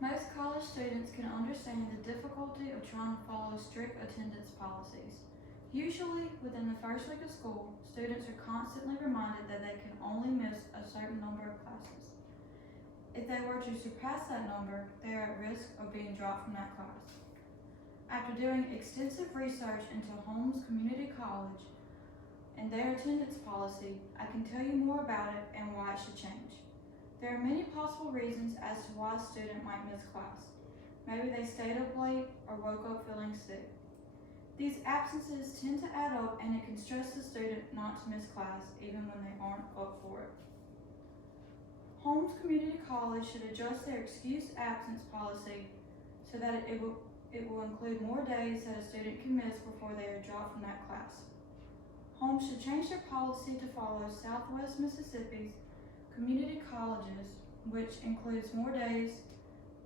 Most college students can understand the difficulty of trying to follow strict attendance policies. Usually, within the first week of school, students are constantly reminded that they can only miss a certain number of classes. If they were to surpass that number, they are at risk of being dropped from that class. After doing extensive research into Holmes Community College and their attendance policy, I can tell you more about it and why it should change. There are many possible reasons as to why a student might miss class. Maybe they stayed up late or woke up feeling sick. These absences tend to add up, and it can stress the student not to miss class even when they aren't up for it. Holmes Community College should adjust their excused absence policy so that it will include more days that a student can miss before they are dropped from that class. Holmes should change their policy to follow Southwest Mississippi's community colleges, which includes more days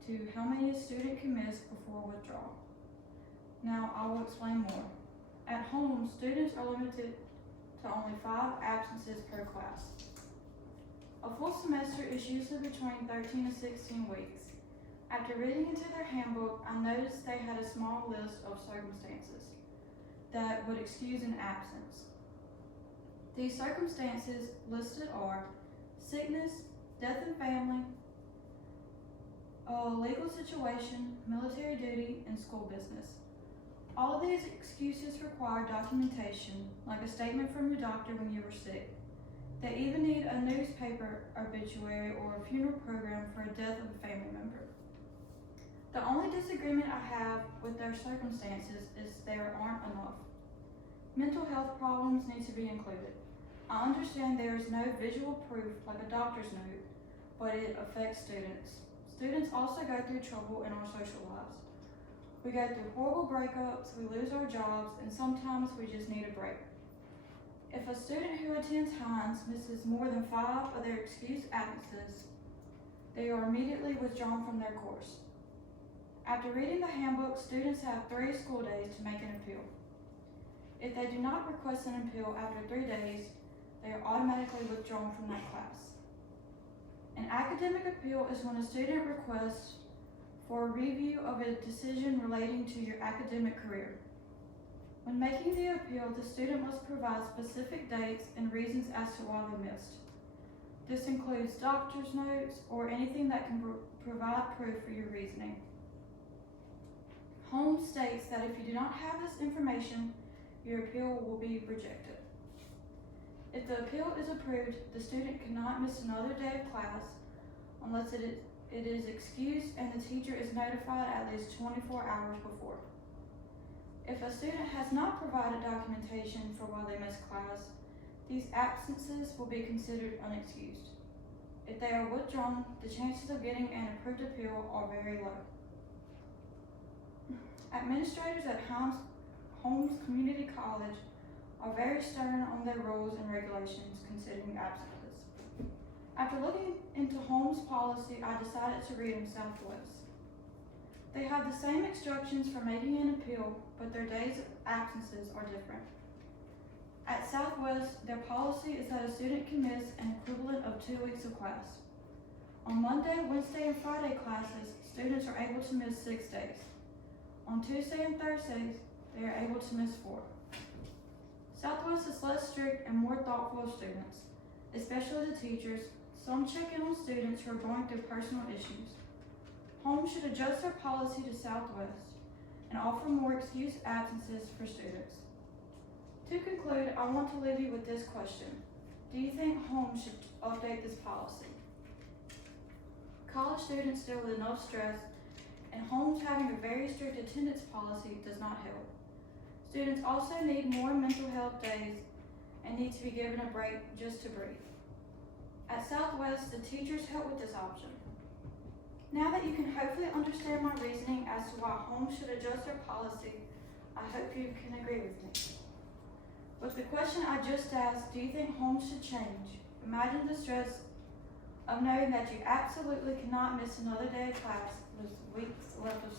to how many a student can miss before withdrawal. Now I will explain more. At Holmes, students are limited to only 5 absences per class. A full semester is usually between 13 to 16 weeks. After reading into their handbook, I noticed they had a small list of circumstances that would excuse an absence. These circumstances listed are sickness, death in family, a legal situation, military duty, and school business. All of these excuses require documentation, like a statement from your doctor when you were sick. They even need a newspaper obituary or a funeral program for a death of a family member. The only disagreement I have with their circumstances is there aren't enough. Mental health problems need to be included. I understand there is no visual proof like a doctor's note, but it affects students. Students also go through trouble in our social lives. We go through horrible breakups, we lose our jobs, and sometimes we just need a break. If a student who attends Hines misses more than 5 of their excused absences, they are immediately withdrawn from their course. After reading the handbook, students have 3 school days to make an appeal. If they do not request an appeal after 3 days, they are automatically withdrawn from that class. An academic appeal is when a student requests for a review of a decision relating to your academic career. When making the appeal, the student must provide specific dates and reasons as to why they missed. This includes doctor's notes or anything that can provide proof for your reasoning. Holmes states that if you do not have this information, your appeal will be rejected. If the appeal is approved, the student cannot miss another day of class unless it is excused and the teacher is notified at least 24 hours before. If a student has not provided documentation for why they missed class, these absences will be considered unexcused. If they are withdrawn, the chances of getting an approved appeal are very low. Administrators at Holmes Community College are very stern on their rules and regulations considering absences. After looking into Holmes' policy, I decided to read in Southwest. They have the same instructions for making an appeal, but their days of absences are different. At Southwest, their policy is that a student can miss an equivalent of 2 weeks of class. On Monday, Wednesday, and Friday classes, students are able to miss 6 days. On Tuesday and Thursdays, they are able to miss 4. Southwest is less strict and more thoughtful of students, especially the teachers. Some check in on students who are going through personal issues. Holmes should adjust their policy to Southwest and offer more excused absences for students. To conclude, I want to leave you with this question. Do you think Holmes should update this policy? College students deal with enough stress, and Holmes having a very strict attendance policy does not help. Students also need more mental health days and need to be given a break just to breathe. At Southwest, the teachers help with this option. Now that you can hopefully understand my reasoning as to why Holmes should adjust their policy, I hope you can agree with me. With the question I just asked, do you think Holmes should change? Imagine the stress of knowing that you absolutely cannot miss another day of class with weeks left of school.